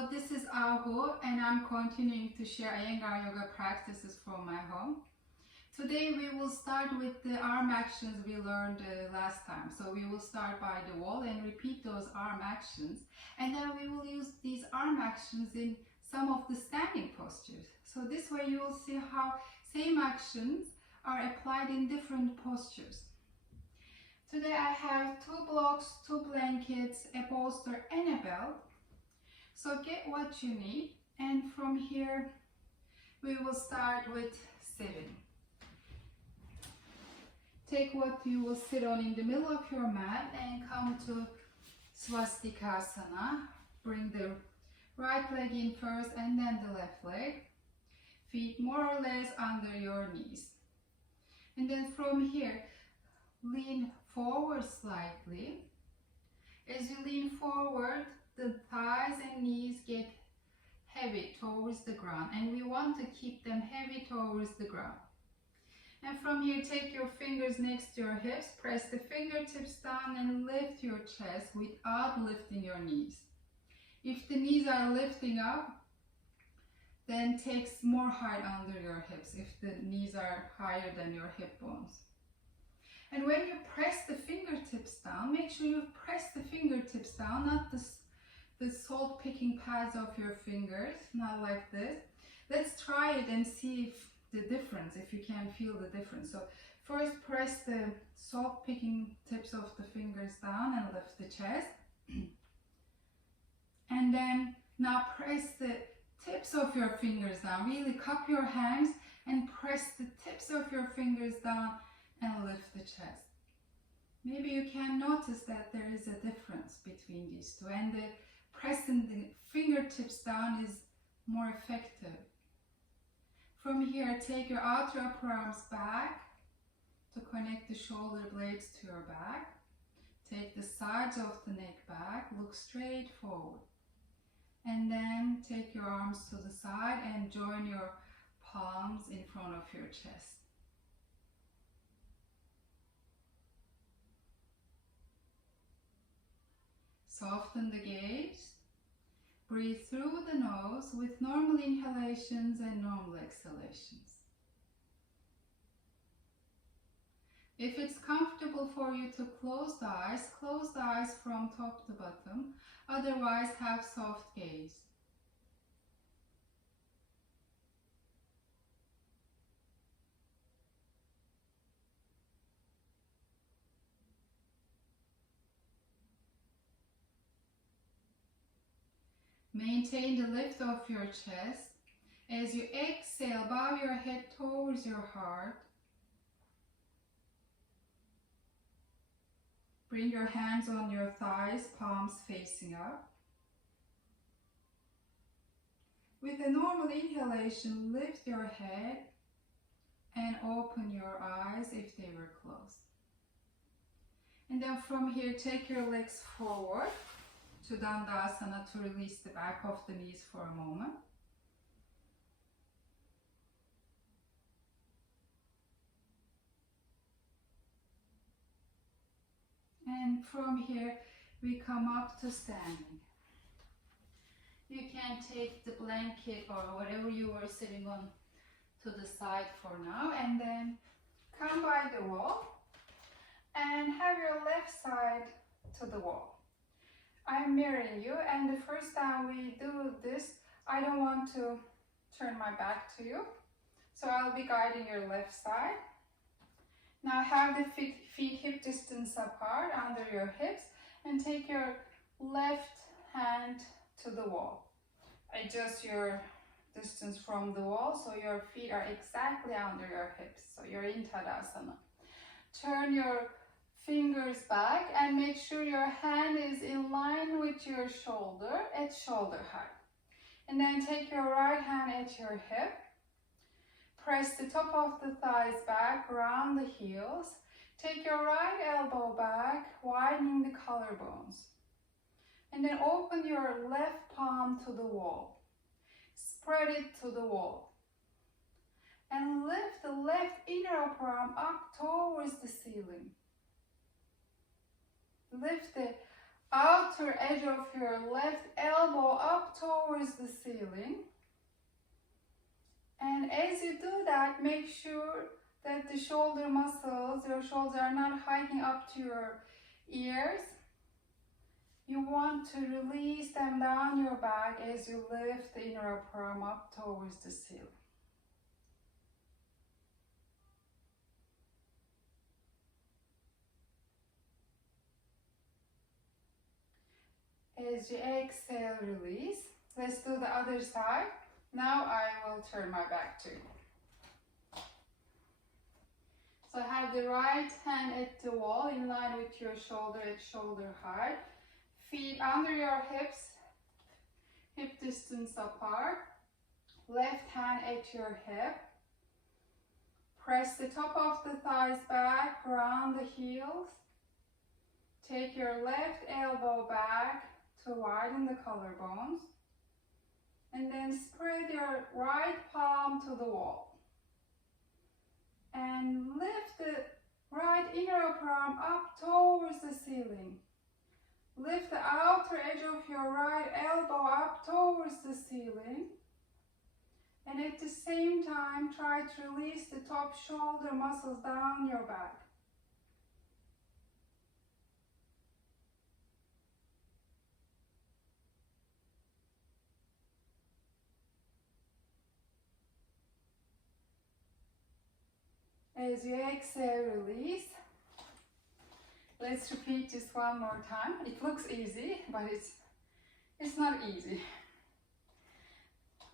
So this is Ahu, and I'm continuing to share Iyengar yoga practices from my home. Today we will start with the arm actions we learned last time. So we will start by the wall and repeat those arm actions, and then we will use these arm actions in some of the standing postures. So this way you will see how same actions are applied in different postures. Today I have 2 blocks, 2 blankets, a bolster and a belt. So get what you need, and from here we will start with sitting. Take what you will sit on in the middle of your mat and come to Swastikasana. Bring the right leg in first and then the left leg. Feet more or less under your knees. And then from here, lean forward slightly. As you lean forward, the thighs and knees get heavy towards the ground, and we want to keep them heavy towards the ground. And from here, take your fingers next to your hips, press the fingertips down and lift your chest without lifting your knees. If the knees are lifting up, then take more height under your hips if the knees are higher than your hip bones. And when you press the fingertips down, make sure you press the fingertips down, not the salt picking pads of your fingers, not like this. Let's try it and see if the difference, if you can feel the difference. So first press the salt picking tips of the fingers down and lift the chest. And then now press the tips of your fingers down. Really cup your hands and press the tips of your fingers down and lift the chest. Maybe you can notice that there is a difference between these two, and the pressing the fingertips down is more effective. From here, take your outer upper arms back to connect the shoulder blades to your back. Take the sides of the neck back, look straight forward. And then take your arms to the side and join your palms in front of your chest. Soften the gaze. Breathe through the nose with normal inhalations and normal exhalations. If it's comfortable for you to close the eyes from top to bottom. Otherwise, have soft gaze. Maintain the lift of your chest. As you exhale, bow your head towards your heart. Bring your hands on your thighs, palms facing up. With a normal inhalation, lift your head and open your eyes if they were closed. And then from here, take your legs forward to Dandasana to release the back of the knees for a moment. And from here, we come up to standing. You can take the blanket or whatever you were sitting on to the side for now, and then come by the wall and have your left side to the wall. I'm mirroring you, and the first time we do this, I don't want to turn my back to you, so I'll be guiding your left side. Now have the feet hip distance apart under your hips, and take your left hand to the wall. Adjust your distance from the wall so your feet are exactly under your hips, so you're in Tadasana. Turn your fingers back and make sure your hand is in line with your shoulder at shoulder height. And then take your right hand at your hip. Press the top of the thighs back, round the heels. Take your right elbow back, widening the collarbones. And then open your left palm to the wall. Spread it to the wall. And lift the left inner upper arm up towards the ceiling. Lift the outer edge of your left elbow up up towards the ceiling. And as you do that, make sure that the shoulder muscles, your shoulders are not hiking up to your ears. You want to release them down your back as you lift the inner upper arm up towards the ceiling. As you exhale, release. Let's do the other side. Now I will turn my back to you. So have the right hand at the wall in line with your shoulder at shoulder height. Feet under your hips, hip distance apart. Left hand at your hip. Press the top of the thighs back, round the heels. Take your left elbow back to widen the collarbones. And then spread your right palm to the wall. And lift the right inner upper arm up towards the ceiling. Lift the outer edge of your right elbow up towards the ceiling. And at the same time, try to release the top shoulder muscles down your back. As you exhale, release. Let's repeat this one more time. It looks easy, but it's not easy.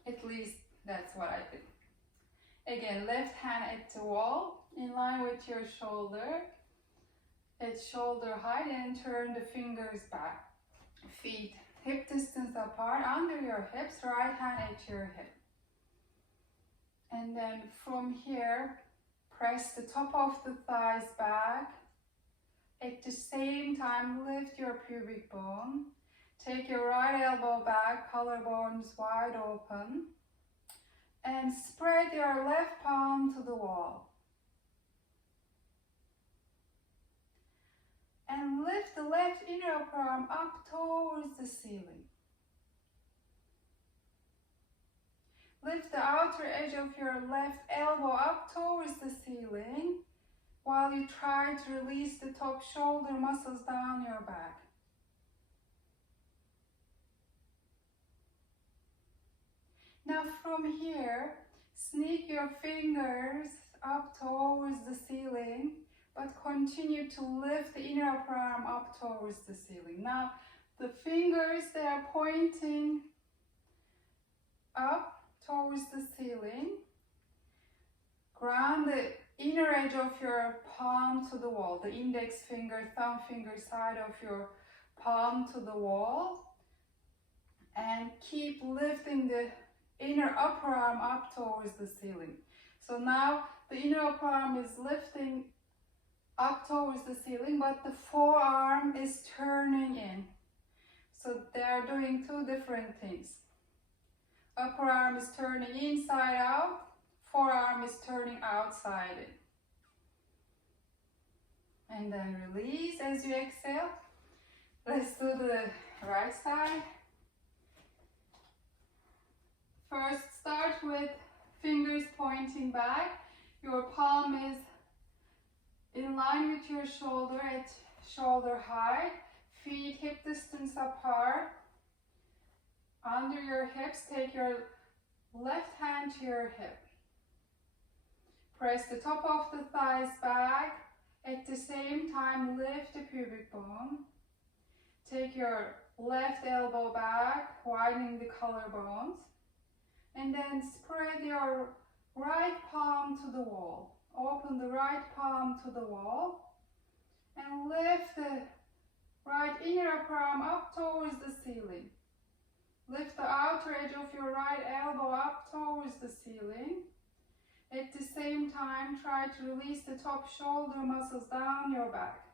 At least that's what I think. Again, left hand at the wall, in line with your shoulder, at shoulder height, and turn the fingers back. Feet hip distance apart, under your hips, right hand at your hip. And then from here, press the top of the thighs back. At the same time, lift your pubic bone. Take your right elbow back, collarbones wide open. And spread your left palm to the wall. And lift the left inner upper arm up towards the ceiling. Lift the outer edge of your left elbow up towards the ceiling while you try to release the top shoulder muscles down your back. Now from here, sneak your fingers up towards the ceiling, but continue to lift the inner upper arm up towards the ceiling. Now the fingers, they are pointing up towards the ceiling. Ground the inner edge of your palm to the wall, the index finger, thumb finger side of your palm to the wall, and keep lifting the inner upper arm up towards the ceiling. So now the inner upper arm is lifting up towards the ceiling, but the forearm is turning in. So they are doing two different things. Upper arm is turning inside out, forearm is turning outside in. And then release as you exhale. Let's do the right side. First, start with fingers pointing back. Your palm is in line with your shoulder at shoulder height. Feet hip distance apart. Under your hips, take your left hand to your hip. Press the top of the thighs back. At the same time, lift the pubic bone. Take your left elbow back, widening the collarbones. And then spread your right palm to the wall. Open the right palm to the wall. And lift the right inner upper arm up towards the ceiling. Lift the outer edge of your right elbow up towards the ceiling. At the same time, try to release the top shoulder muscles down your back.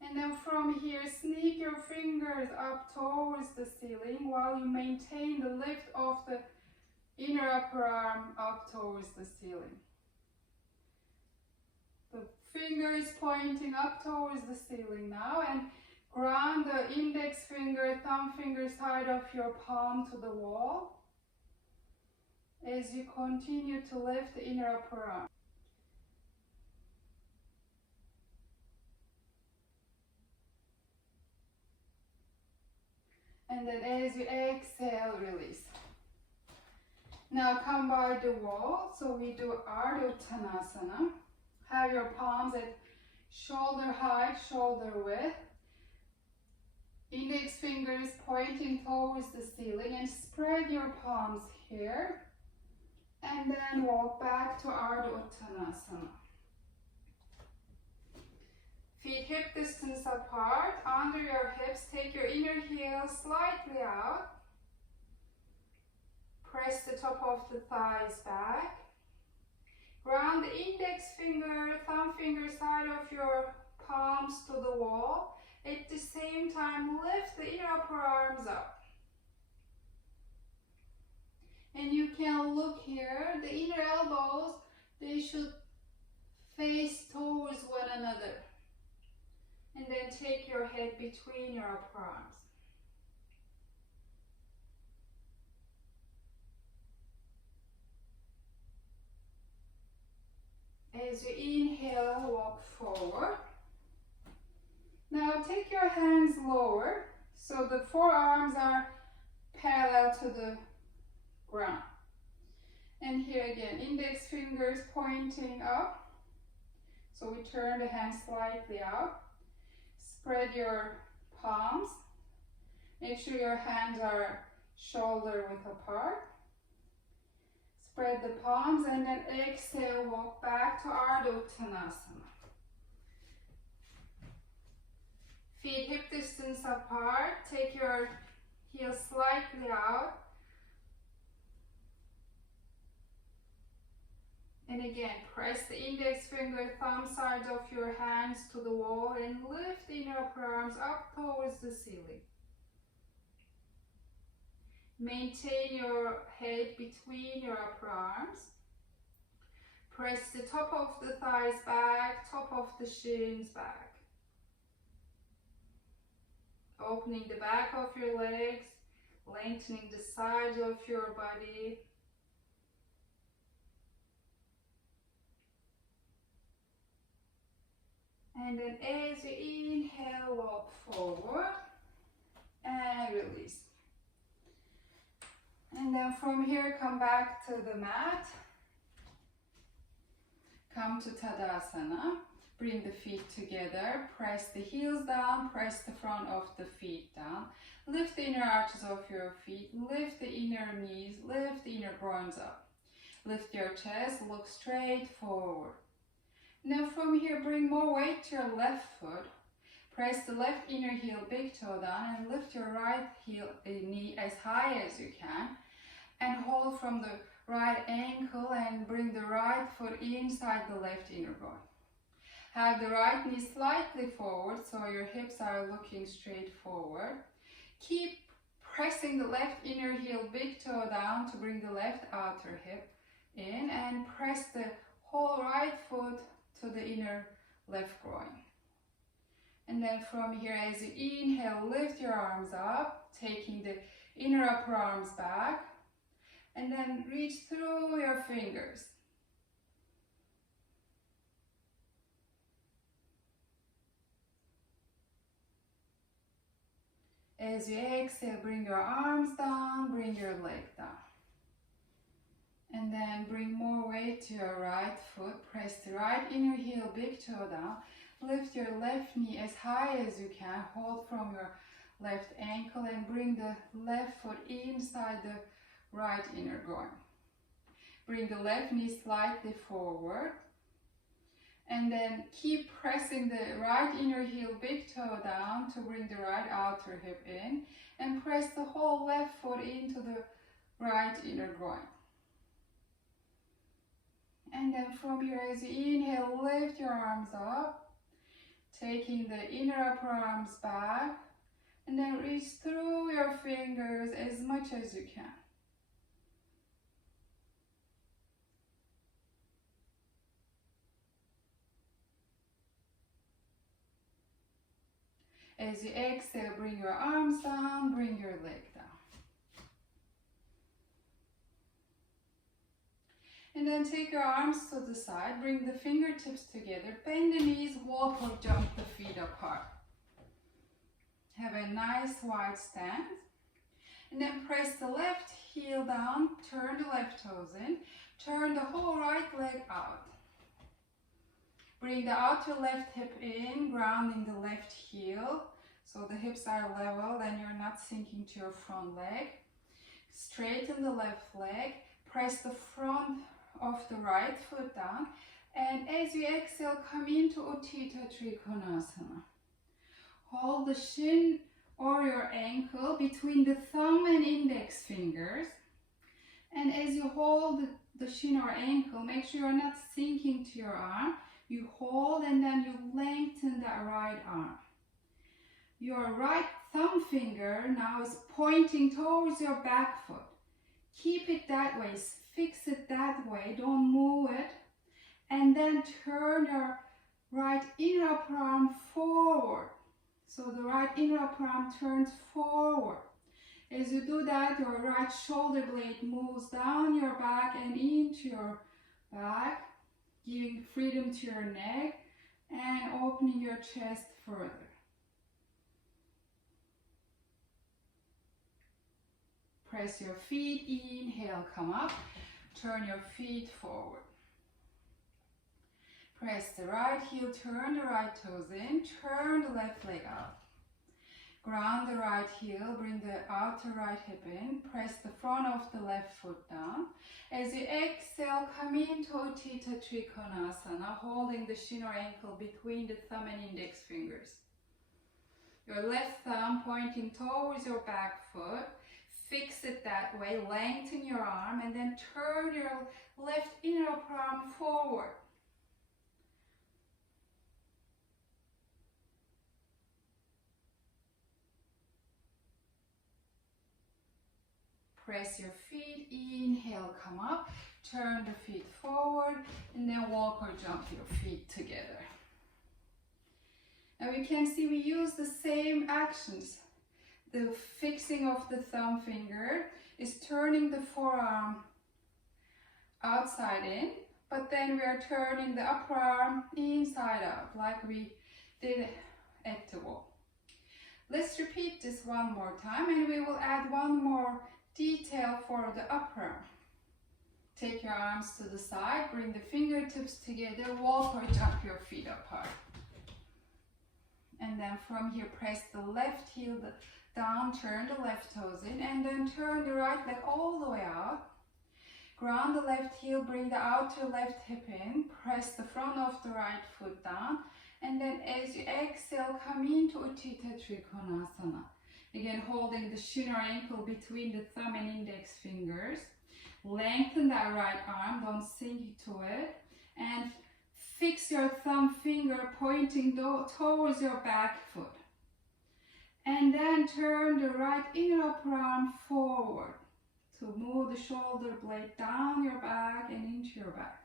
And then from here, sneak your fingers up towards the ceiling while you maintain the lift of the inner upper arm up towards the ceiling. The Fingers pointing up towards the ceiling now, and ground the index finger, thumb finger side of your palm to the wall as you continue to lift the inner upper arm. And then as you exhale, release. Now come by the wall, so we do Ardha Uttanasana. Have your palms at shoulder height, shoulder width. Index fingers pointing towards the ceiling, and spread your palms here. And then walk back to Ardha Uttanasana. Feet hip distance apart, under your hips, take your inner heel slightly out. Press the top of the thighs back. Ground the index finger, thumb finger side of your palms to the wall. At the same time, lift the inner upper arms up. And you can look here, the inner elbows, they should face towards one another. And then take your head between your upper arms. As you inhale, walk forward. Now take your hands lower, so the forearms are parallel to the ground. And here again, index fingers pointing up. So we turn the hands slightly out. Spread your palms. Make sure your hands are shoulder width apart. Spread the palms and then exhale, walk back to Ardha Uttanasana. Feet hip distance apart. Take your heels slightly out. And again, press the index finger, thumb sides of your hands to the wall and lift the inner upper arms up towards the ceiling. Maintain your head between your upper arms. Press the top of the thighs back, top of the shins back. Opening the back of your legs, lengthening the sides of your body. And then as you inhale, walk forward and release. And then from here, come back to the mat. Come to Tadasana. Bring the feet together. Press the heels down. Press the front of the feet down. Lift the inner arches of your feet. Lift the inner knees. Lift the inner groins up. Lift your chest. Look straight forward. Now from here, bring more weight to your left foot. Press the left inner heel, big toe down, and lift your right knee as high as you can. And hold from the right ankle and bring the right foot inside the left inner groin. Have the right knee slightly forward so your hips are looking straight forward. Keep pressing the left inner heel, big toe down to bring the left outer hip in, and press the whole right foot to the inner left groin. And then from here, as you inhale, lift your arms up, taking the inner upper arms back, and then reach through your fingers. As you exhale, bring your arms down, bring your leg down. And then bring more weight to your right foot. Press the right inner heel, big toe down. Lift your left knee as high as you can. Hold from your left ankle and bring the left foot inside the right inner groin. Bring the left knee slightly forward. And then keep pressing the right inner heel, big toe down to bring the right outer hip in. And press the whole left foot into the right inner groin. And then from here, as you inhale, lift your arms up, taking the inner upper arms back, and then reach through your fingers as much as you can. As you exhale, bring your arms down, bring your leg down. And then take your arms to the side, bring the fingertips together, bend the knees, walk or jump the feet apart. Have a nice wide stance. And then press the left heel down, turn the left toes in, turn the whole right leg out. Bring the outer left hip in, grounding the left heel, so the hips are level and you're not sinking to your front leg. Straighten the left leg, press the front of the right foot down, and as you exhale, come into Utthita Trikonasana. Hold the shin or your ankle between the thumb and index fingers, and as you hold the shin or ankle, make sure you're not sinking to your arm. You hold and then you lengthen that right arm. Your right thumb finger now is pointing towards your back foot. Keep it that way, fix it that way, don't move it. And then turn your right inner upper arm forward. So the right inner upper arm turns forward. As you do that, your right shoulder blade moves down your back and into your back, giving freedom to your neck and opening your chest further. Press your feet, inhale, come up, turn your feet forward. Press the right heel, turn the right toes in, turn the left leg out. Ground the right heel, bring the outer right hip in, press the front of the left foot down. As you exhale, come into Utthita Trikonasana, holding the shin or ankle between the thumb and index fingers. Your left thumb pointing towards your back foot. Fix it that way, lengthen your arm, and then turn your left inner upper arm forward. Press your feet, inhale, come up, turn the feet forward, and then walk or jump your feet together. Now you can see we use the same actions. The fixing of the thumb finger is turning the forearm outside in, but then we are turning the upper arm inside out, like we did at the wall. Let's repeat this one more time, and we will add one more detail for the upper arm. Take your arms to the side, bring the fingertips together, walk or jump your feet apart. And then from here, press the left heel down, turn the left toes in, and then turn the right leg all the way out. Ground the left heel, bring the outer left hip in, press the front of the right foot down, and then as you exhale, come into Utthita Trikonasana. Again, holding the shin or ankle between the thumb and index fingers. Lengthen that right arm, don't sink to it, and fix your thumb finger pointing towards your back foot. And then turn the right inner upper arm forward to move the shoulder blade down your back and into your back.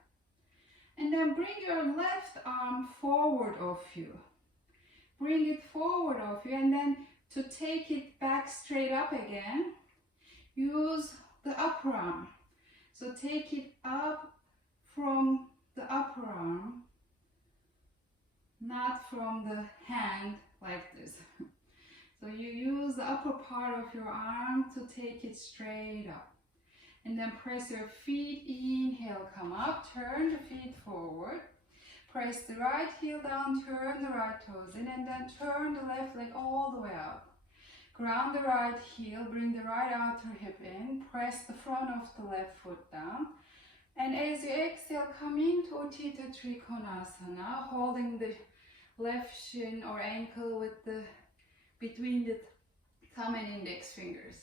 And then bring your left arm forward of you. Bring it forward of you, and then to take it back straight up again, use the upper arm. So take it up from the upper arm, not from the hand like this. So you use the upper part of your arm to take it straight up. And then press your feet, inhale, come up, turn the feet forward. Press the right heel down, turn the right toes in, and then turn the left leg all the way out. Ground the right heel, bring the right outer hip in, press the front of the left foot down. And as you exhale, come into Utthita Trikonasana, holding the left shin or ankle with between the thumb and index fingers.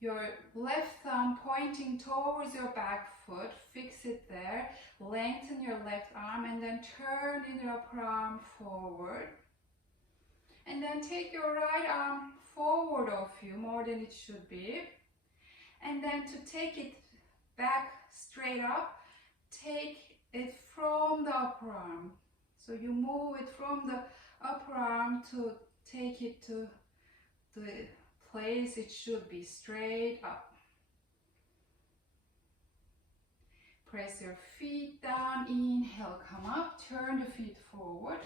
Your left thumb pointing towards your back foot, fix it there, lengthen your left arm, and then turn your upper arm forward. And then take your right arm forward of you, more than it should be. And then to take it back straight up, take it from the upper arm. So you move it from the upper arm to take it to the place it should be, straight up. Press your feet down, inhale, come up, turn the feet forward,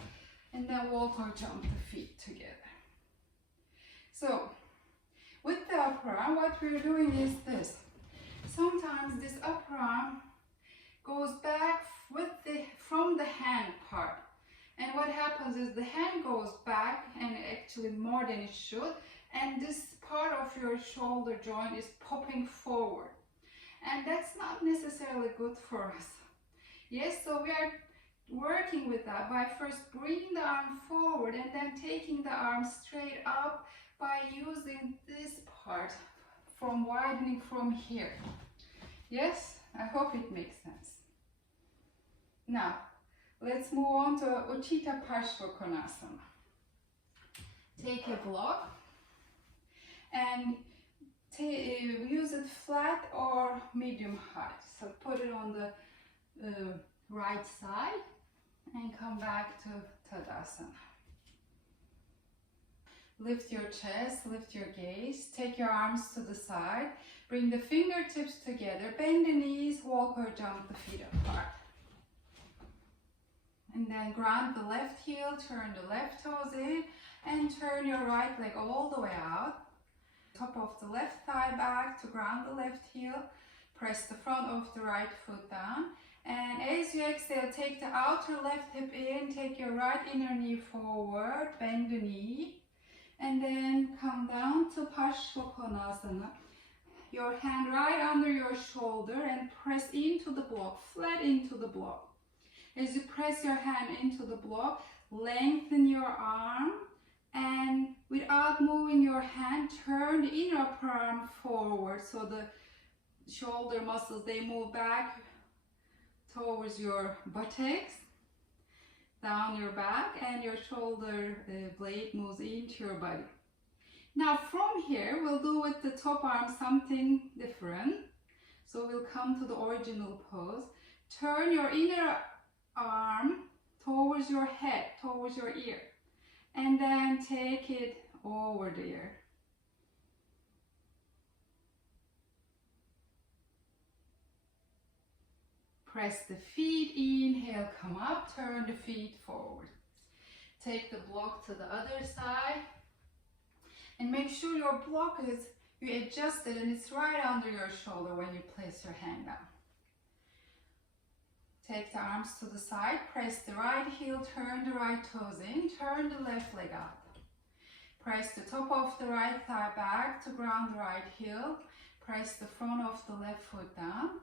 and then walk or jump the feet together. So, with the upper arm, what we're doing is this. Sometimes this upper arm goes back from the hand part. And what happens is the hand goes back, and actually more than it should, and this part of your shoulder joint is popping forward. And that's not necessarily good for us. Yes, so we are working with that by first bringing the arm forward and then taking the arm straight up by using this part from widening from here. Yes, I hope it makes sense. Now, let's move on to Utthita Parshvakonasana. Take a block and use it flat or medium height. So put it on the right side and come back to Tadasana. Lift your chest, lift your gaze, take your arms to the side, bring the fingertips together, bend the knees, walk or jump the feet apart. And then ground the left heel, turn the left toes in, and turn your right leg all the way out. Top of the left thigh back to ground the left heel. Press the front of the right foot down. And as you exhale, take the outer left hip in, take your right inner knee forward, bend the knee. And then come down to Parshvakonasana. Your hand right under your shoulder and press into the block, flat into the block. As you press your hand into the block, lengthen your arm, and without moving your hand, turn the inner upper arm forward so the shoulder muscles, they move back towards your buttocks, down your back, and your shoulder blade moves into your body. Now from here, we'll do with the top arm something different. So we'll come to the original pose. Turn your inner arm towards your head, towards your ear, and then take it over the ear. Press the feet, inhale, come up, turn the feet forward. Take the block to the other side and make sure your block is, you adjust it and it's right under your shoulder when you place your hand down. Take the arms to the side, press the right heel, turn the right toes in, turn the left leg up. Press the top of the right thigh back to ground the right heel. Press the front of the left foot down.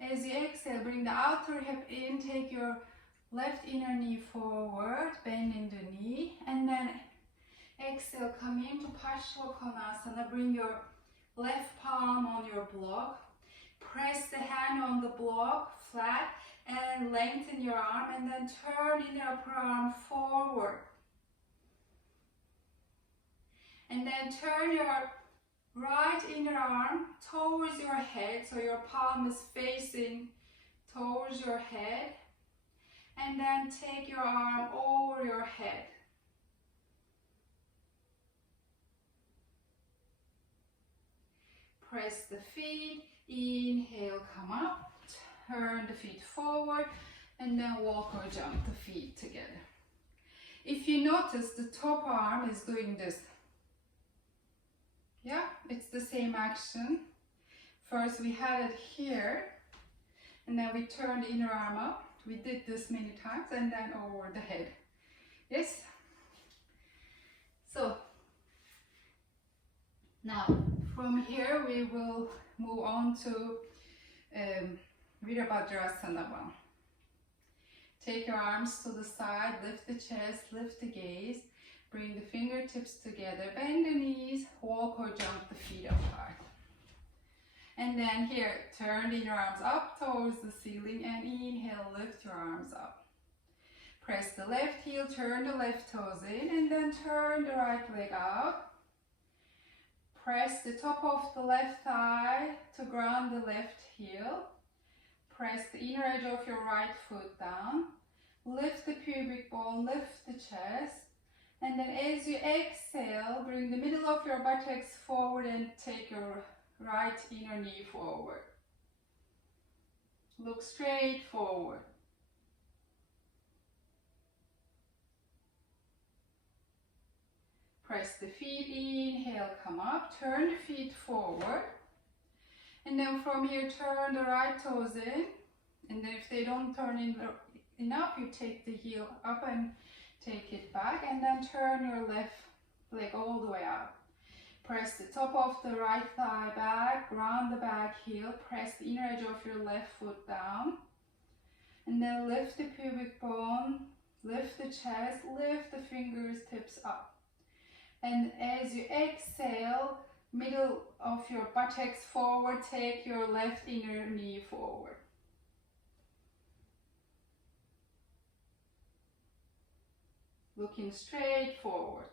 As you exhale, bring the outer hip in, take your left inner knee forward, bending the knee, and then exhale, come into Parshvakonasana, bring your left palm on your block, press the hand on the block flat and lengthen your arm, and then turn inner upper arm forward. And then turn your right inner arm towards your head, so your palm is facing towards your head, and then take your arm over your head. Press the feet, inhale, come up, turn the feet forward, and then walk or jump the feet together. If you notice, the top arm is doing this. Yeah, it's the same action. First we had it here, and then we turned the inner arm up. We did this many times, and then over the head. Yes? So, now from here we will move on to Virabhadrasana 1. Take your arms to the side, lift the chest, lift the gaze. Bring the fingertips together, bend the knees, walk or jump the feet apart. And then here, turn the inner arms up towards the ceiling and inhale, lift your arms up. Press the left heel, turn the left toes in, and then turn the right leg out. Press the top of the left thigh to ground the left heel. Press the inner edge of your right foot down. Lift the pubic bone, lift the chest. And then as you exhale, bring the middle of your buttocks forward and take your right inner knee forward. Look straight forward. Press the feet, inhale, come up, turn the feet forward. And then from here, turn the right toes in. And then if they don't turn in enough, you take the heel up and take it back. And then turn your left leg all the way out. Press the top of the right thigh back, ground the back heel, press the inner edge of your left foot down. And then lift the pubic bone, lift the chest, lift the fingertips up. And as you exhale, middle of your buttocks forward, take your left inner knee forward. Looking straight forward.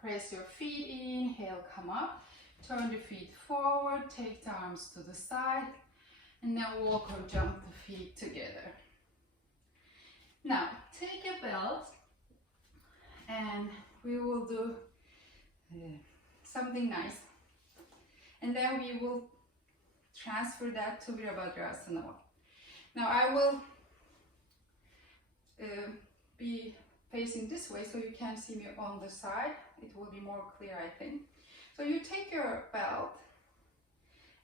Press your feet, inhale, come up. Turn the feet forward, take the arms to the side, and then walk or jump the feet together. Now, take a belt, and we will do something nice. And then we will transfer that to Virabhadrasana. Now, I will be facing this way so you can see me on the side. It will be more clear, I think. So you take your belt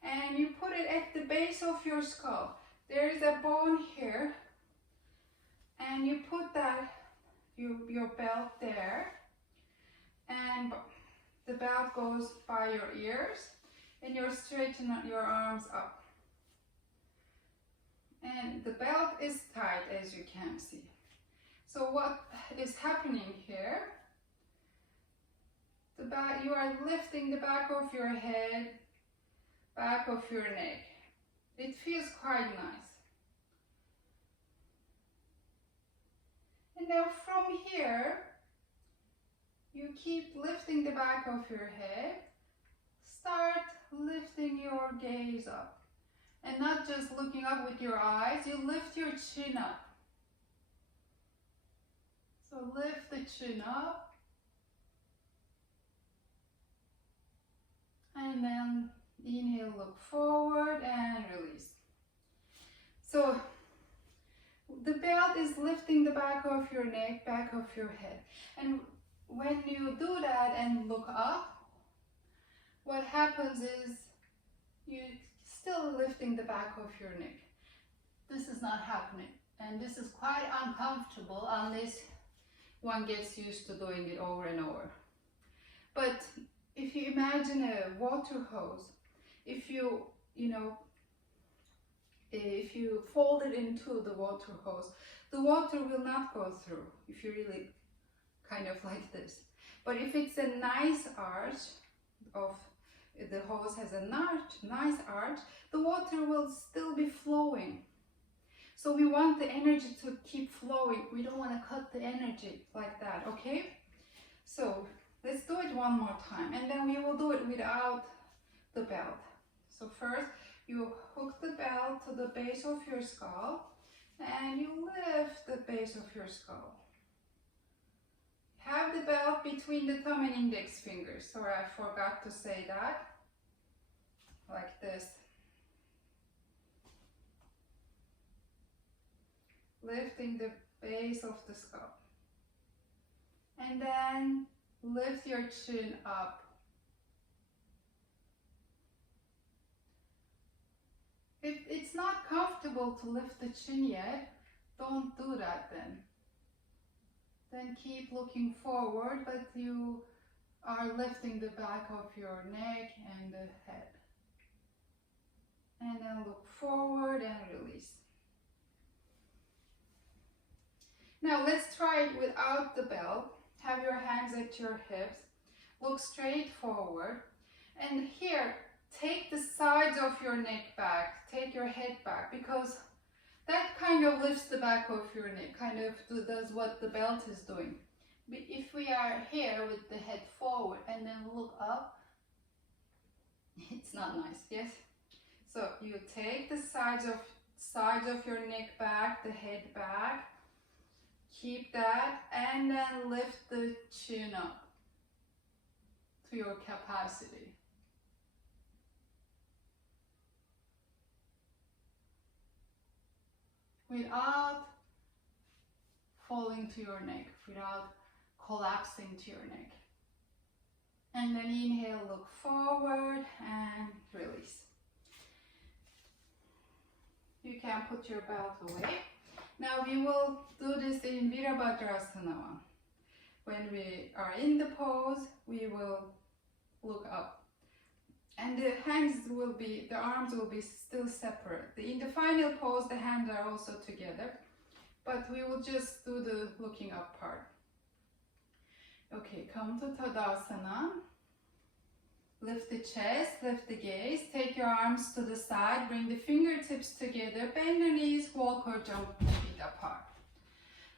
and you put it at the base of your skull. There is a bone here, and you put that your belt there, and the belt goes by your ears, and you straighten your arms up. And the belt is tight, as you can see. So what is happening here? The back, you are lifting the back of your head, back of your neck. It feels quite nice. And now from here, you keep lifting the back of your head. Start lifting your gaze up. And not just looking up with your eyes, you lift your chin up. So lift the chin up. And then inhale, look forward and release. So the belt is lifting the back of your neck, back of your head. And when you do that and look up, what happens is you're still lifting the back of your neck. This is not happening. And this is quite uncomfortable unless one gets used to doing it over and over. But if you imagine a water hose, if you fold it into the water hose, the water will not go through if you really kind of like this. But if it's a nice arch of the hose has a nice arch, the water will still be flowing. So we want the energy to keep flowing. We don't want to cut the energy like that, okay? So let's do it one more time, and then we will do it without the belt. So first, you hook the belt to the base of your skull, and you lift the base of your skull. Have the belt between the thumb and index fingers. Sorry, I forgot to say that. Like this. Lifting the base of the skull. And then lift your chin up. If it's not comfortable to lift the chin yet, don't do that then. Then keep looking forward, but you are lifting the back of your neck and the head. And then look forward and release. Now let's try it without the belt. Have your hands at your hips. Look straight forward. And here, take the sides of your neck back. Take your head back, because that kind of lifts the back of your neck, kind of does what the belt is doing. But if we are here with the head forward and then look up, it's not nice, yes? So you take the sides of your neck back, the head back. Keep that, and then lift the chin up to your capacity. Without falling to your neck, without collapsing to your neck. And then inhale, look forward and release. You can put your belt away. Now we will do this in Virabhadrasana. When we are in the pose, we will look up. And the arms will be still separate. In the final pose, the hands are also together. But we will just do the looking up part. Okay, come to Tadasana. Lift the chest, lift the gaze. Take your arms to the side, bring the fingertips together, bend your knees, walk or jump the feet apart.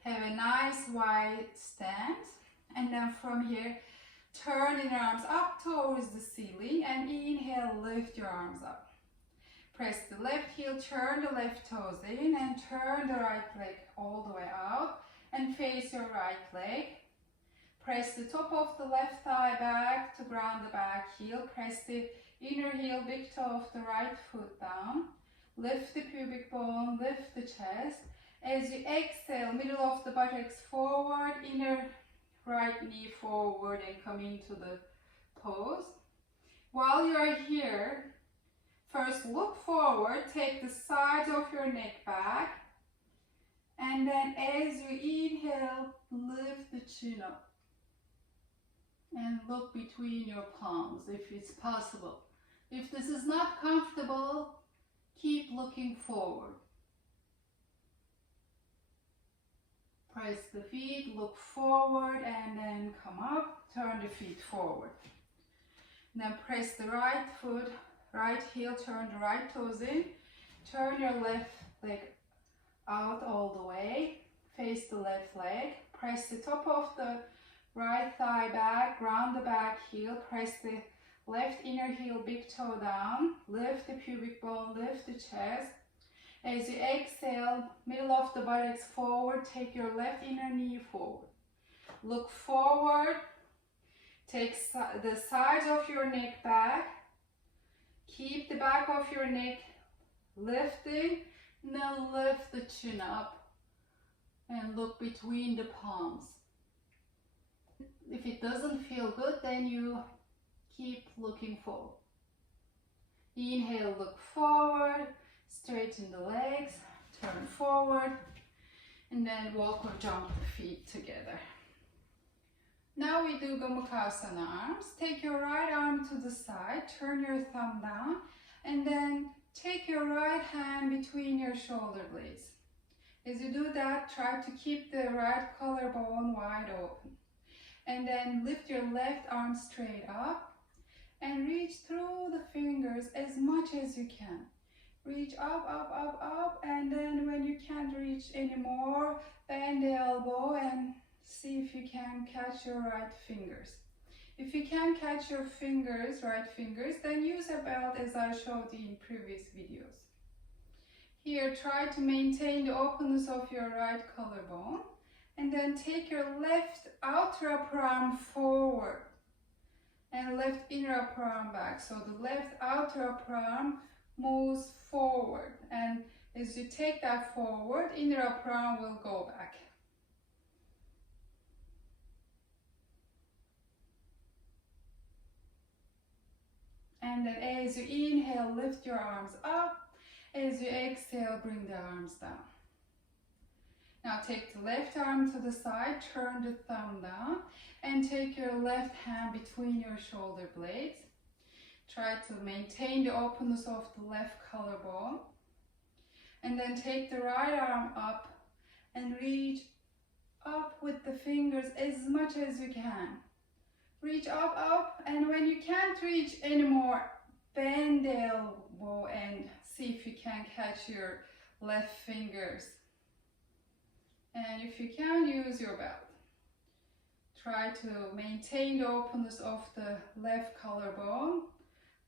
Have a nice wide stance. And then from here, turn your arms up towards the ceiling and inhale, lift your arms up. Press the left heel, turn the left toes in and turn the right leg all the way out and face your right leg. Press the top of the left thigh back to ground the back heel. Press the inner heel, big toe of the right foot down. Lift the pubic bone, lift the chest. As you exhale, middle of the buttocks forward, inner right knee forward and come into the pose. While you are here, first look forward, take the sides of your neck back, and then as you inhale, lift the chin up and look between your palms if it's possible. If this is not comfortable, keep looking forward. Press the feet, look forward and then come up, turn the feet forward. Then press the right foot, right heel, turn the right toes in, turn your left leg out all the way, face the left leg, press the top of the right thigh back, ground the back heel, press the left inner heel, big toe down, lift the pubic bone, lift the chest. As you exhale, middle of the buttocks forward, take your left inner knee forward. Look forward, take the sides of your neck back, keep the back of your neck lifting, now lift the chin up and look between the palms. If it doesn't feel good, then you keep looking forward. Inhale, look forward, straighten the legs, turn forward, and then walk or jump the feet together. Now we do Gomukhasana arms. Take your right arm to the side, turn your thumb down, and then take your right hand between your shoulder blades. As you do that, try to keep the right collarbone wide open. And then lift your left arm straight up and reach through the fingers as much as you can. Reach up, up, up, up, and then when you can't reach anymore, bend the elbow and see if you can catch your right fingers. If you can't catch your fingers, right fingers, then use a belt as I showed you in previous videos. Here, try to maintain the openness of your right collarbone. And then take your left outer upper arm forward and left inner upper arm back. So the left outer upper arm moves forward. And as you take that forward, inner upper arm will go back. And then as you inhale, lift your arms up. As you exhale, bring the arms down. Now take the left arm to the side, turn the thumb down, and take your left hand between your shoulder blades. Try to maintain the openness of the left collarbone. And then take the right arm up and reach up with the fingers as much as you can. Reach up, up, and when you can't reach anymore, bend the elbow and see if you can catch your left fingers. And if you can, use your belt. Try to maintain the openness of the left collarbone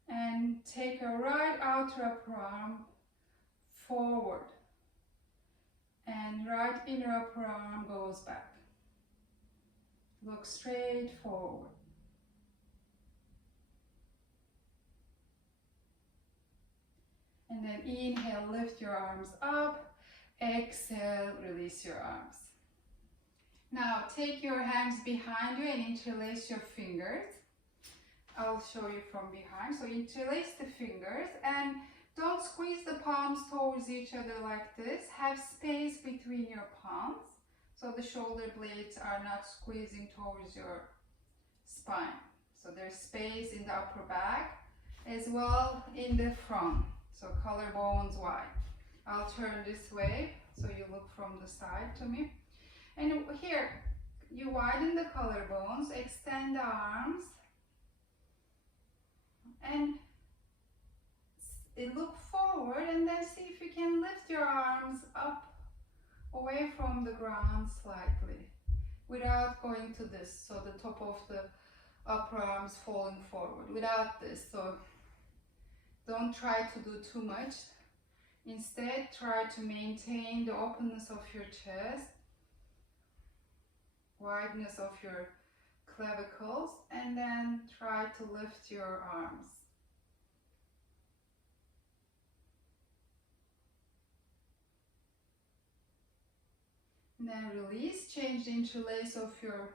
and take a right outer upper arm forward. And right inner upper arm goes back. Look straight forward. And then inhale, lift your arms up. Exhale, release your arms. Now take your hands behind you and interlace your fingers. I'll show you from behind. So interlace the fingers and don't squeeze the palms towards each other like this. Have space between your palms so the shoulder blades are not squeezing towards your spine. So there's space in the upper back as well in the front. So collarbones wide. I'll turn this way so you look from the side to me. And here, you widen the collarbones, extend the arms, and look forward, and then see if you can lift your arms up away from the ground slightly without going to this. So the top of the upper arms falling forward without this. So don't try to do too much. Instead, try to maintain the openness of your chest, wideness of your clavicles, and then try to lift your arms. And then release, change the interlace of your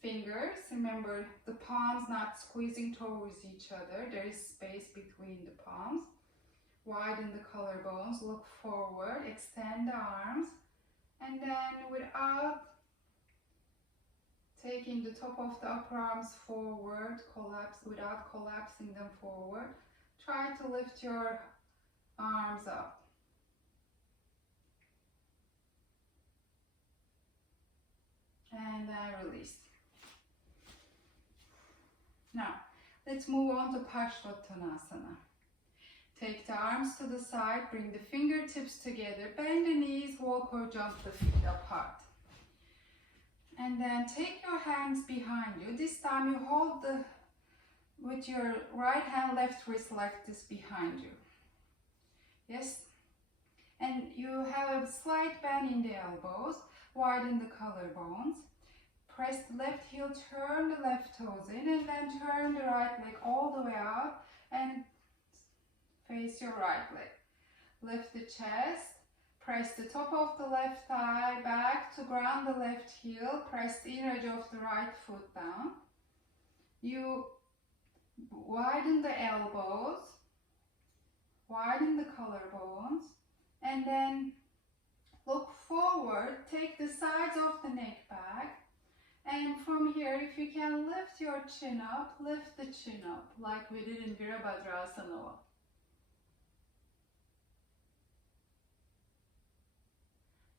fingers. Remember the palms not squeezing towards each other. There is space between the palms. Widen the collarbones, look forward, extend the arms, and then without taking the top of the upper arms forward, without collapsing them forward, try to lift your arms up. And then release. Now, let's move on to Parsvottanasana. Take the arms to the side, bring the fingertips together, bend the knees, walk or jump the feet apart. And then take your hands behind you. This time you hold with your right hand, left wrist like this behind you. Yes? And you have a slight bend in the elbows, widen the collarbones. Press the left heel, turn the left toes in, and then turn the right leg all the way out and face your right leg. Lift the chest, press the top of the left thigh back to ground the left heel, press the inner edge of the right foot down. You widen the elbows, widen the collarbones, and then look forward, take the sides of the neck back, and from here, if you can lift your chin up, lift the chin up like we did in Virabhadrasana.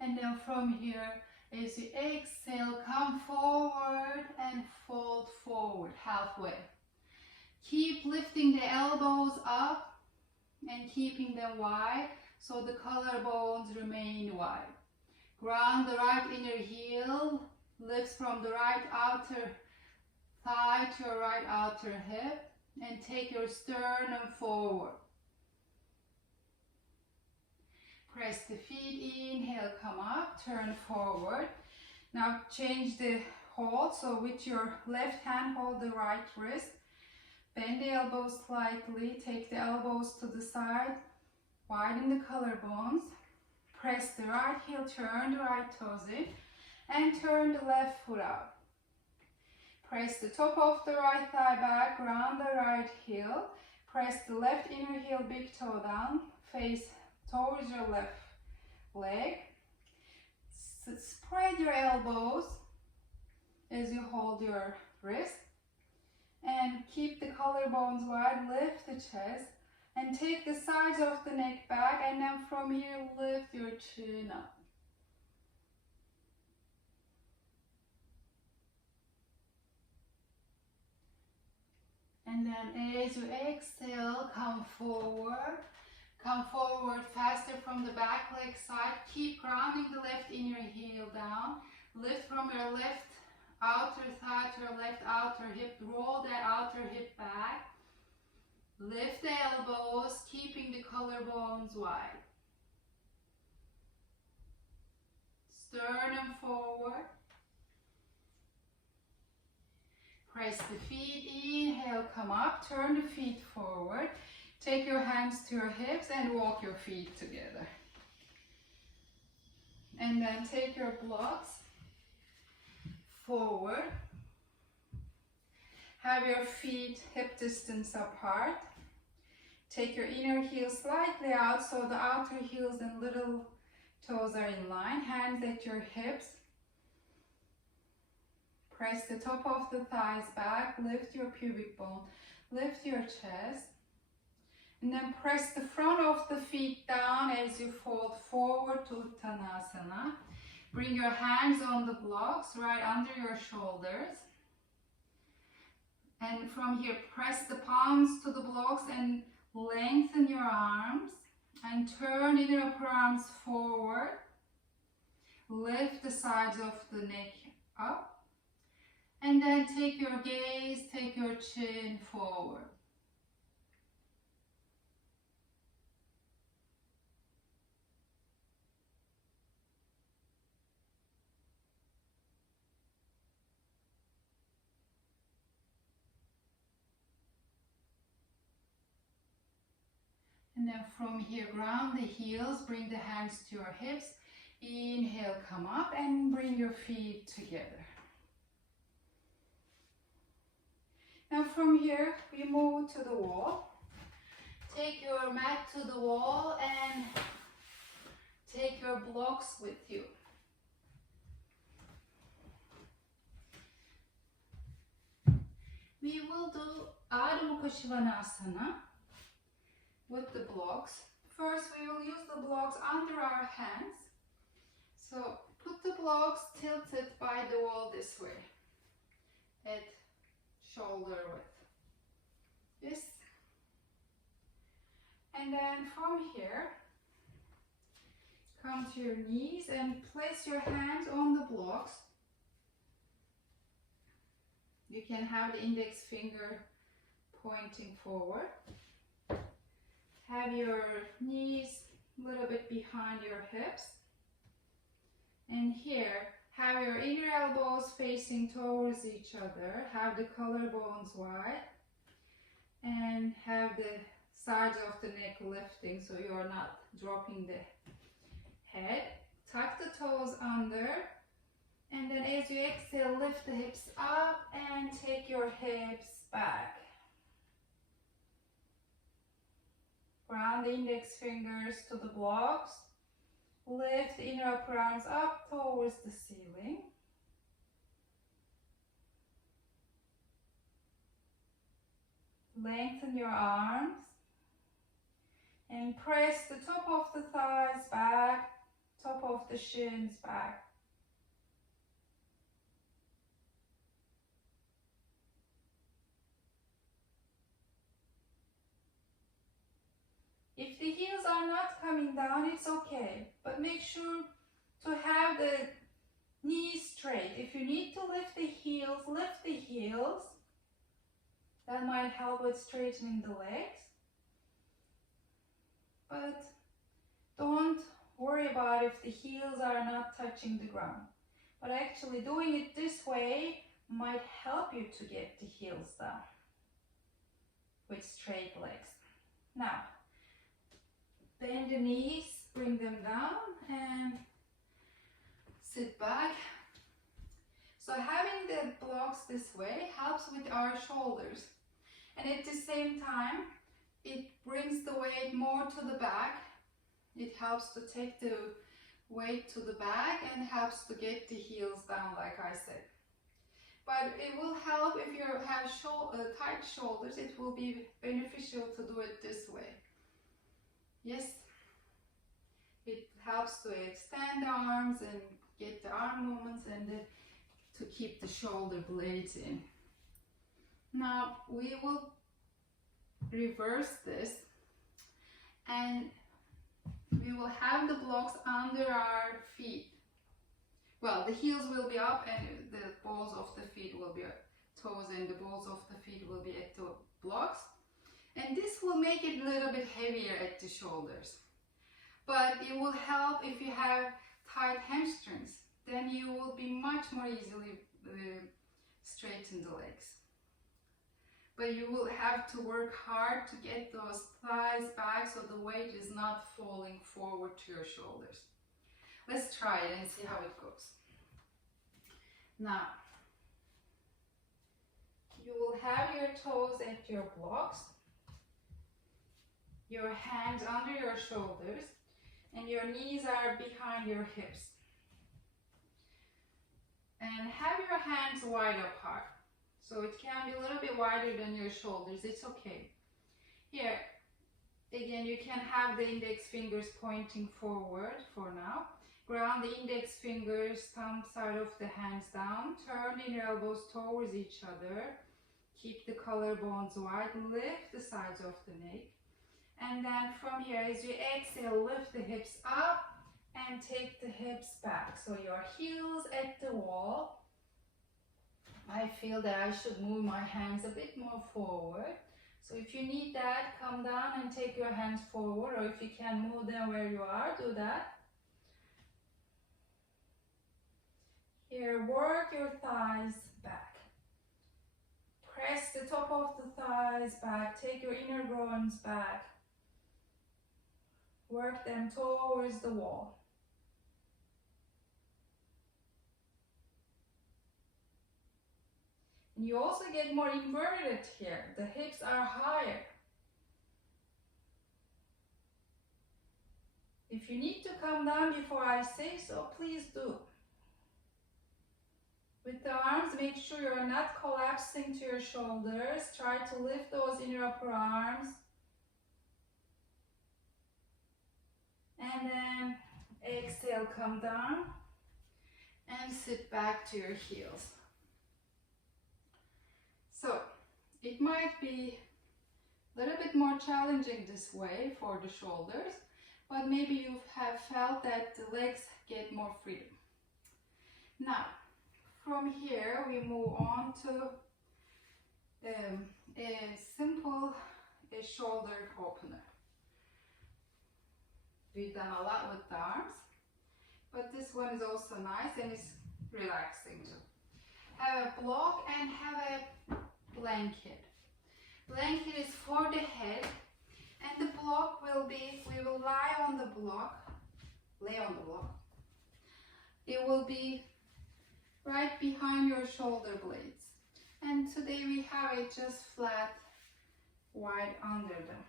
And then from here, as you exhale, come forward and fold forward halfway. Keep lifting the elbows up and keeping them wide so the collarbones remain wide. Ground the right inner heel, lift from the right outer thigh to your right outer hip, and take your sternum forward. Press the feet, inhale, come up, turn forward. Now change the hold, so with your left hand hold the right wrist, bend the elbows slightly, take the elbows to the side, widen the collarbones, press the right heel, turn the right toes in, and turn the left foot out. Press the top of the right thigh back, ground the right heel, press the left inner heel, big toe down, face towards your left leg. Spread your elbows as you hold your wrist, and keep the collarbones wide, lift the chest, and take the sides of the neck back, and then from here lift your chin up. And then as you exhale, come forward faster from the back leg side. Keep grounding the left inner heel down. Lift from your left outer thigh to your left outer hip. Roll that outer hip back. Lift the elbows, keeping the collarbones wide. press the feet, inhale, come up, turn the feet forward, take your hands to your hips and walk your feet together. And then take your blocks forward. Have your feet hip distance apart. Take your inner heel slightly out so the outer heels and little toes are in line. Hands at your hips. Press the top of the thighs back. Lift your pubic bone. Lift your chest. And then press the front of the feet down as you fold forward to Uttanasana. Bring your hands on the blocks right under your shoulders. And from here, press the palms to the blocks and lengthen your arms. And turn inner upper arms forward. Lift the sides of the neck up. And then take your gaze, take your chin forward. And then from here, ground the heels, bring the hands to your hips. Inhale, come up and bring your feet together. Now from here, we move to the wall. Take your mat to the wall and take your blocks with you. We will do Adho Mukha Svanasana with the blocks. First, we will use the blocks under our hands. So put the blocks tilted by the wall this way at shoulder width. Yes. And then from here, come to your knees and place your hands on the blocks. You can have the index finger pointing forward. Have your knees a little bit behind your hips. And here, have your inner elbows facing towards each other. Have the collarbones wide. And have the sides of the neck lifting so you are not dropping the head. Tuck the toes under. And then as you exhale, lift the hips up and take your hips back. Ground the index fingers to the blocks. Lift the inner upper arms up towards the ceiling. Lengthen your arms. And press the top of the thighs back, top of the shins back. If the heels are not coming down, it's okay, but make sure to have the knees straight. If you need to lift the heels, lift the heels. That might help with straightening the legs. But don't worry about if the heels are not touching the ground. But actually doing it this way might help you to get the heels down with straight legs. Now, bend the knees, bring them down and sit back. So having the blocks this way helps with our shoulders. And at the same time, it brings the weight more to the back. It helps to take the weight to the back and helps to get the heels down, like I said. But it will help if you have tight shoulders. It will be beneficial to do it this way. Yes, it helps to extend the arms and get the arm movements and to keep the shoulder blades in. Now we will reverse this and we will have the blocks under our feet. Well, the heels will be up and the balls of the feet will be toes and the balls of the feet will be at the blocks. And this will make it a little bit heavier at the shoulders. But it will help if you have tight hamstrings. Then you will be much more easily straighten the legs. but you will have to work hard to get those thighs back so the weight is not falling forward to your shoulders. Let's try it and see how it goes. Now, you will have your toes at your blocks, your hands under your shoulders, and your knees are behind your hips. And have your hands wide apart. So it can be a little bit wider than your shoulders, it's okay. Here, again, you can have the index fingers pointing forward for now. Ground the index fingers, thumb side of the hands down. Turn your elbows towards each other. Keep the collarbones wide and lift the sides of the neck. And then from here, as you exhale, lift the hips up and take the hips back. So your heels at the wall. I feel that I should move my hands a bit more forward. So if you need that, come down and take your hands forward, or if you can move them where you are, do that. Here, work your thighs back. Press the top of the thighs back. Take your inner groins back. Work them towards the wall. And you also get more inverted here. The hips are higher. If you need to come down before I say so, please do. With the arms, make sure you're not collapsing to your shoulders. Try to lift those inner upper arms. And then exhale, come down and sit back to your heels. So it might be a little bit more challenging this way for the shoulders, but maybe you have felt that the legs get more freedom. Now, from here we move on to a simple shoulder opener. We've done a lot with the arms, but this one is also nice and it's relaxing too. Have a block and have a blanket. Blanket is for the head, and the block will be, we will lie on the block, lay on the block. It will be right behind your shoulder blades. And today we have it just flat, wide under them.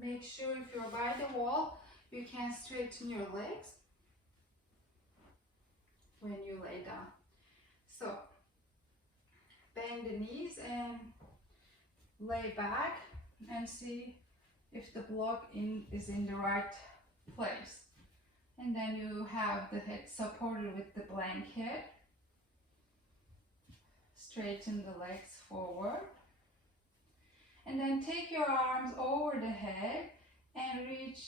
Make sure if you're by the wall, you can straighten your legs when you lay down. So, bend the knees and lay back and see if the block is in the right place. And then you have the head supported with the blanket. Straighten the legs forward. And then take your arms over the head and reach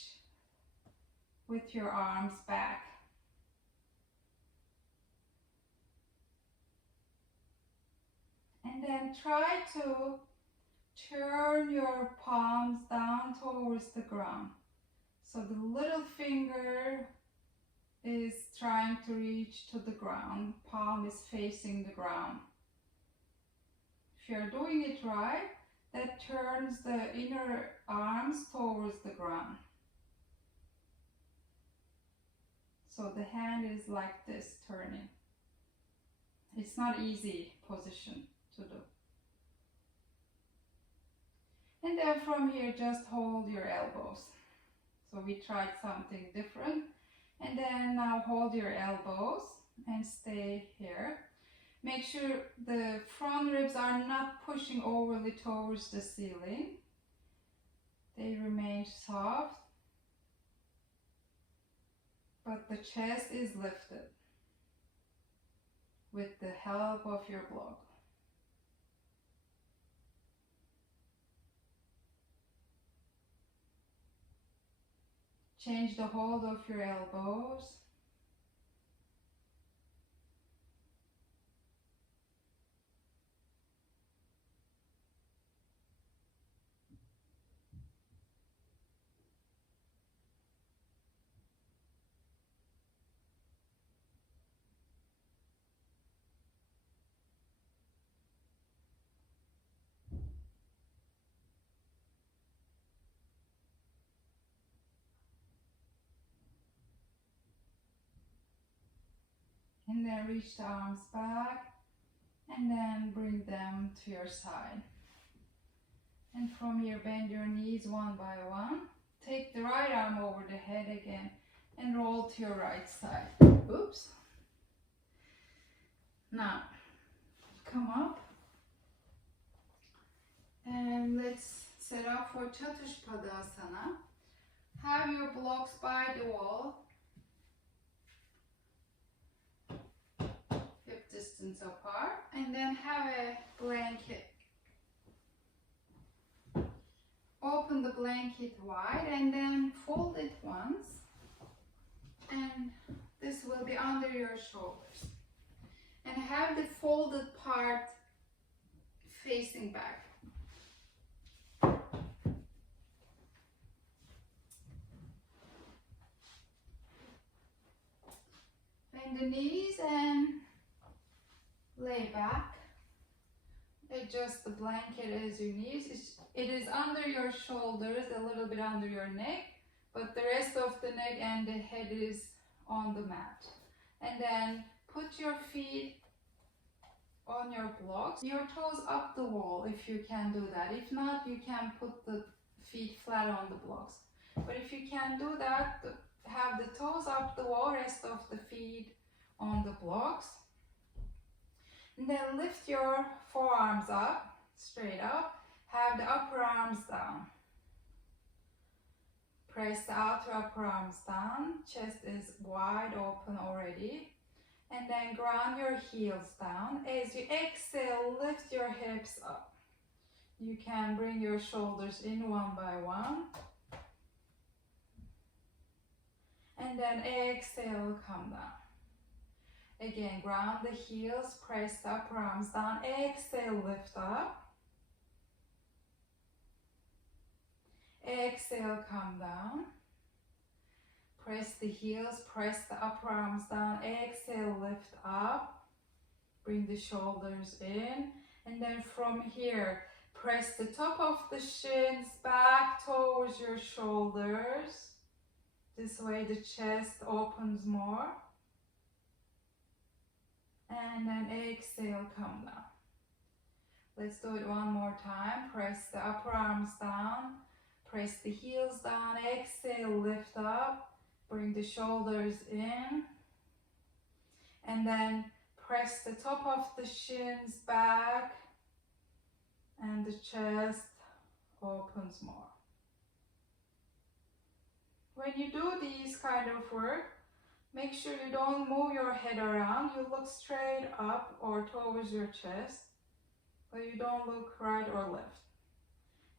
with your arms back. And then try to turn your palms down towards the ground. So the little finger is trying to reach to the ground, palm is facing the ground. If you're doing it right, that turns the inner arms towards the ground. So the hand is like this, turning. It's not easy position to do. And then from here, just hold your elbows. So we tried something different. And then now hold your elbows and stay here. Make sure the front ribs are not pushing overly towards the ceiling. They remain soft, but the chest is lifted with the help of your block. Change the hold of your elbows. And then reach the arms back and then bring them to your side. And from here, bend your knees one by one. Take the right arm over the head again and roll to your right side. Oops. Now, come up. And let's set up for Chaturpadasana. Have your blocks by the wall, hip distance apart, and then have a blanket. Open the blanket wide and then fold it once, and this will be under your shoulders. And have the folded part facing back. Bend the knees and lay back. Adjust the blanket as you need. It is under your shoulders, a little bit under your neck, but the rest of the neck and the head is on the mat. And then put your feet on your blocks, your toes up the wall if you can do that. If not, you can put the feet flat on the blocks. But if you can do that, have the toes up the wall, rest of the feet on the blocks. And then lift your forearms up, straight up. Have the upper arms down. Press the outer upper arms down. Chest is wide open already. And then ground your heels down. As you exhale, lift your hips up. You can bring your shoulders in one by one. And then exhale, come down. Again, ground the heels, press the upper arms down. Exhale, lift up. Exhale, come down. Press the heels, press the upper arms down. Exhale, lift up. Bring the shoulders in. And then from here, press the top of the shins back towards your shoulders. This way the chest opens more. And then exhale, come down. Let's do it one more time. Press the upper arms down. Press the heels down. Exhale, lift up. Bring the shoulders in. And then press the top of the shins back. And the chest opens more. When you do these kind of work, make sure you don't move your head around. You look straight up or towards your chest, but you don't look right or left.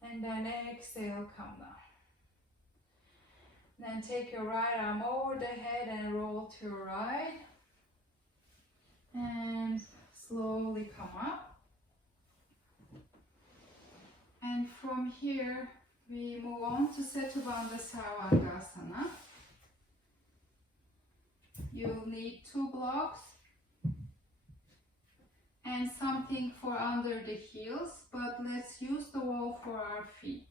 And then exhale, come down. Then take your right arm over the head and roll to your right. And slowly come up. And from here, we move on to Setubandha Sarvangasana. You'll need 2 blocks and something for under the heels, but let's use the wall for our feet.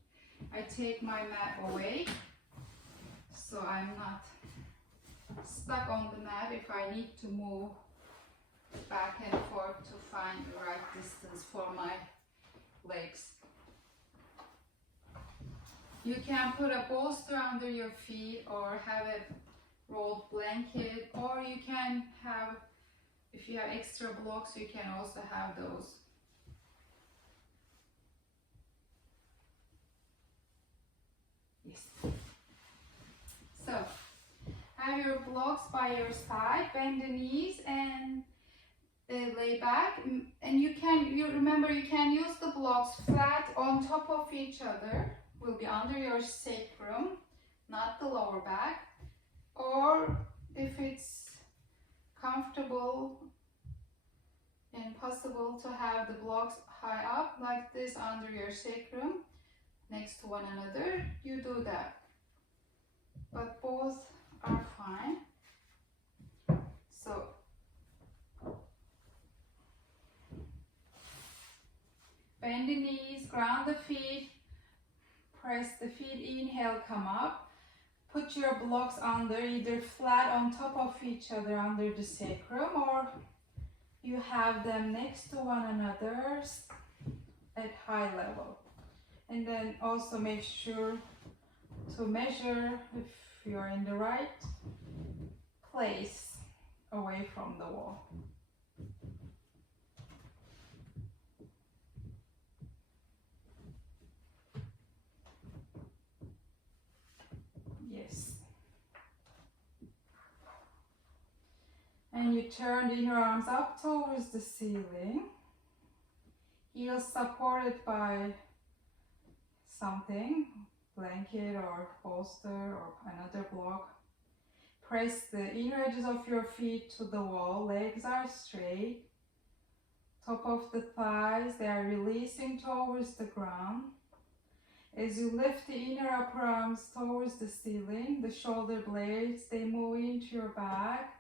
I take my mat away so I'm not stuck on the mat if I need to move back and forth to find the right distance for my legs. You can put a bolster under your feet or have a rolled blanket, or you can have, if you have extra blocks, you can also have those. Yes. So, have your blocks by your side, bend the knees and lay back. And you remember you can use the blocks flat on top of each other. Will be under your sacrum, not the lower back. Or if it's comfortable and possible to have the blocks high up like this under your sacrum next to one another, you do that. But both are fine. So bend the knees, ground the feet, press the feet, inhale, come up. Put your blocks under, either flat on top of each other under the sacrum, or you have them next to one another at high level. And then also make sure to measure if you're in the right place away from the wall. Yes. And you turn the inner arms up towards the ceiling. Heels supported by something, blanket or bolster or another block. Press the inner edges of your feet to the wall. Legs are straight. Top of the thighs, they are releasing towards the ground. As you lift the inner upper arms towards the ceiling, the shoulder blades, they move into your back,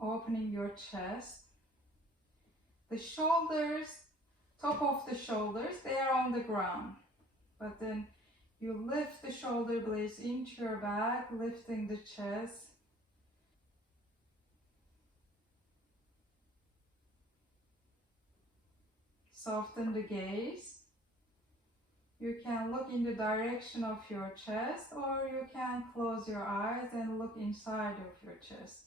opening your chest. The shoulders, top of the shoulders, they are on the ground. But then you lift the shoulder blades into your back, lifting the chest. Soften the gaze. You can look in the direction of your chest, or you can close your eyes and look inside of your chest.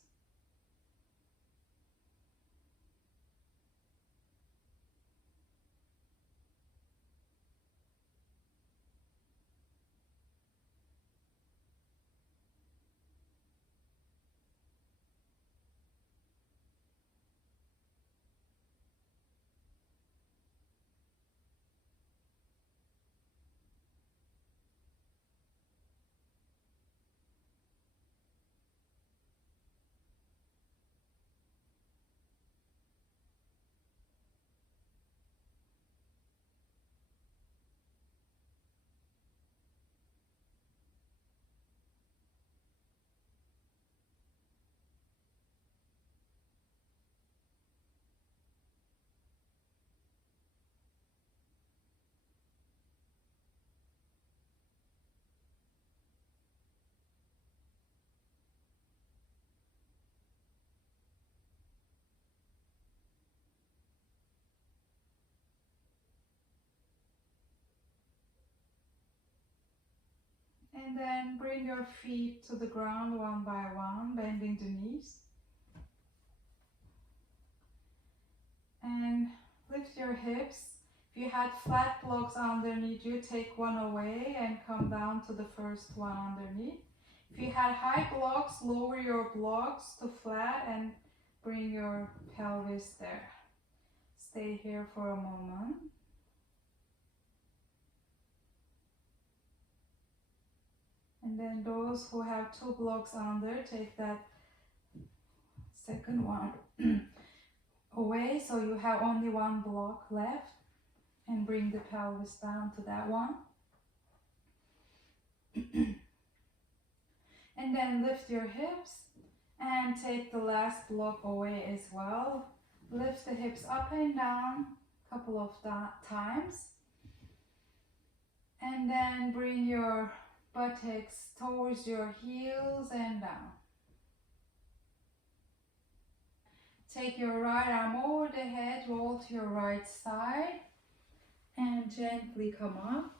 And then bring your feet to the ground one by one, bending the knees. And lift your hips. If you had flat blocks underneath you, take one away and come down to the first one underneath. If you had high blocks, lower your blocks to flat and bring your pelvis there. Stay here for a moment. And then those who have 2 blocks under, take that second one away, so you have only 1 block left, and bring the pelvis down to that one. And then lift your hips and take the last block away as well. Lift the hips up and down a couple of times, and then bring your buttocks towards your heels and down. Take your right arm over the head, roll to your right side, and gently come up.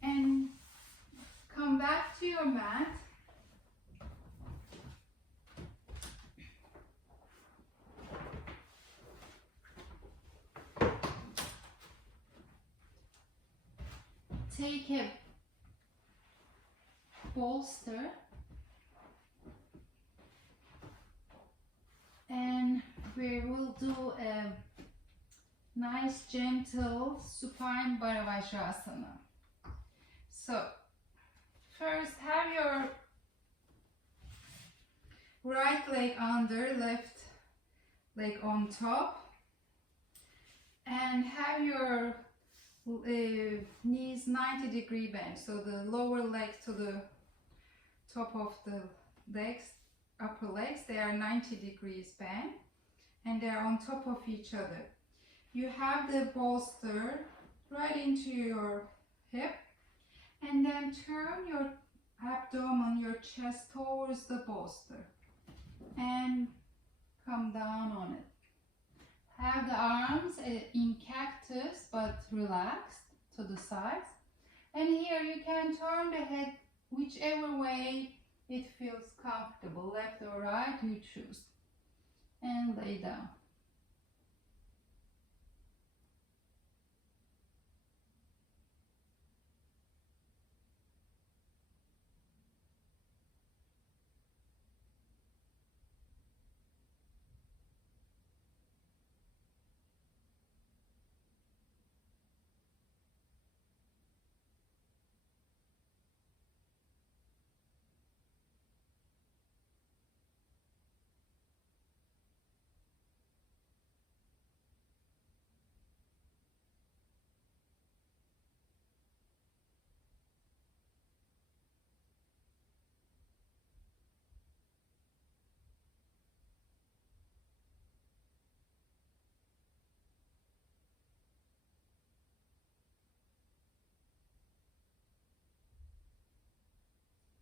And come back to your mat. Take a bolster and we will do a nice gentle supine Bharavajrasana. So first have your right leg under, left leg on top, and have your knees 90-degree bend, so the lower leg to the top of the legs, upper legs, they are 90 degrees bent and they are on top of each other. You have the bolster right into your hip And then turn your abdomen, your chest towards the bolster and come down on it. Have the arms in cactus but relaxed to the sides. And here you can turn the head whichever way it feels comfortable, left or right, you choose. And lay down.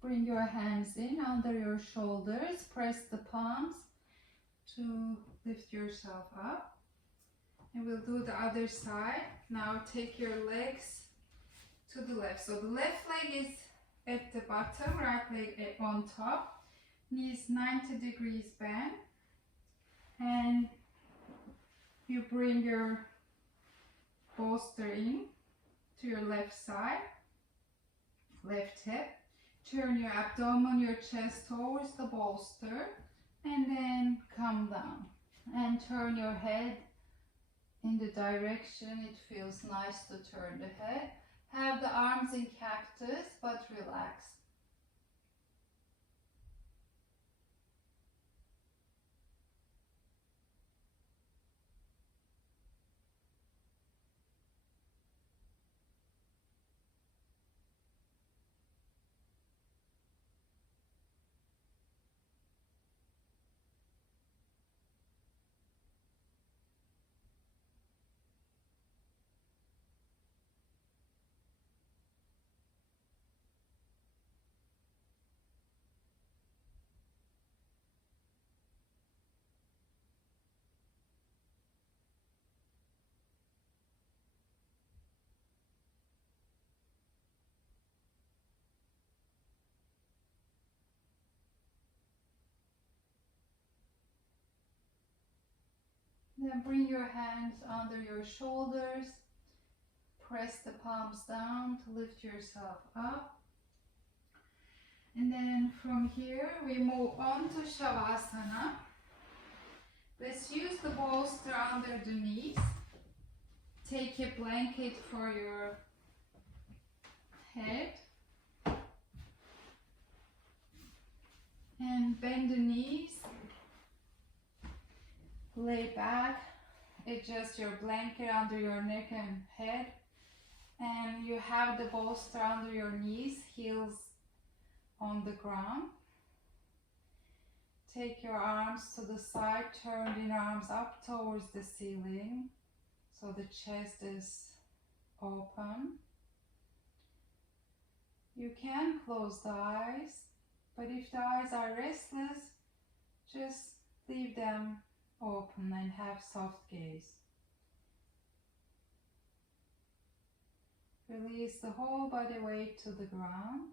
Bring your hands in under your shoulders. Press the palms to lift yourself up. And we'll do the other side. Now take your legs to the left. So the left leg is at the bottom, right leg on top. Knees 90 degrees bent. And you bring your bolster in to your left side, left hip. Turn your abdomen, your chest towards the bolster, and then come down. And turn your head in the direction it feels nice to turn the head. Have the arms in cactus, but relax. Then bring your hands under your shoulders. Press the palms down to lift yourself up. And then from here we move on to Shavasana. Let's use the bolster under the knees. Take a blanket for your head. And bend the knees. Lay back. Adjust your blanket under your neck and head. And you have the bolster under your knees, heels on the ground. Take your arms to the side, turn the arms up towards the ceiling so the chest is open. You can close the eyes, but if the eyes are restless, just leave them open and have soft gaze. Release the whole body weight to the ground.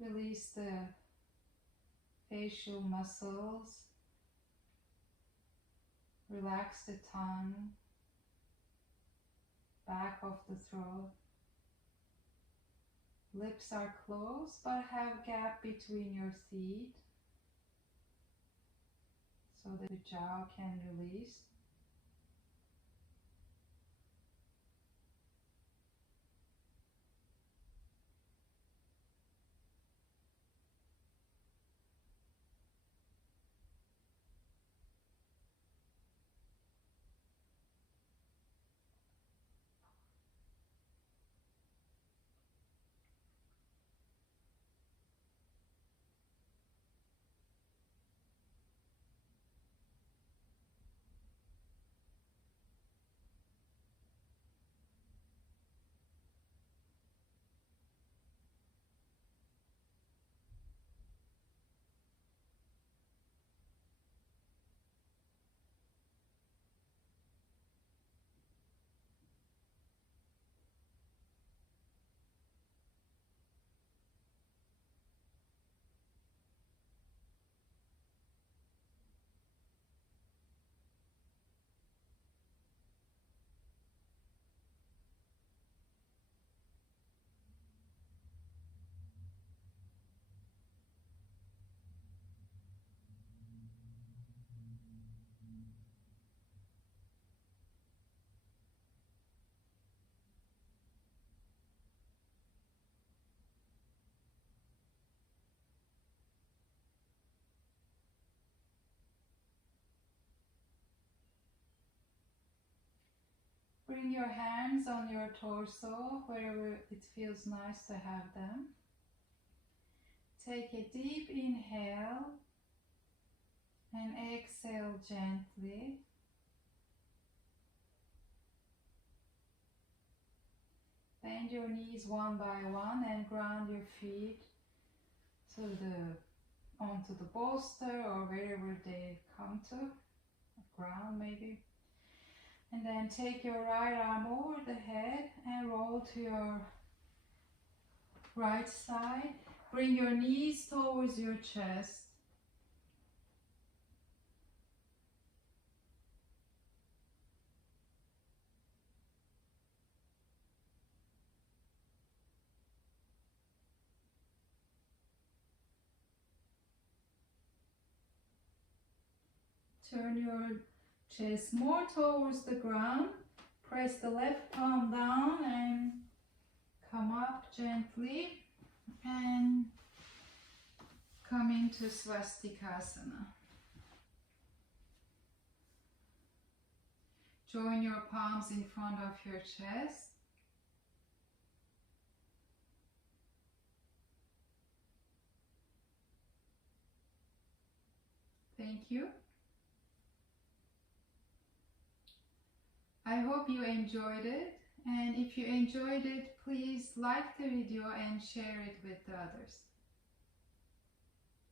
Release the facial muscles. Relax the tongue, back of the throat. Lips are closed but have gap between your teeth so that the jaw can release. Bring your hands on your torso, wherever it feels nice to have them. Take a deep inhale and exhale gently. Bend your knees one by one and ground your feet onto the bolster or wherever they come to, ground maybe. And then take your right arm over the head and roll to your right side. Bring your knees towards your chest. Turn your chest more towards the ground. Press the left palm down and come up gently and come into Swastikasana. Join your palms in front of your chest. Thank you. I hope you enjoyed it, and if you enjoyed it, please like the video and share it with the others.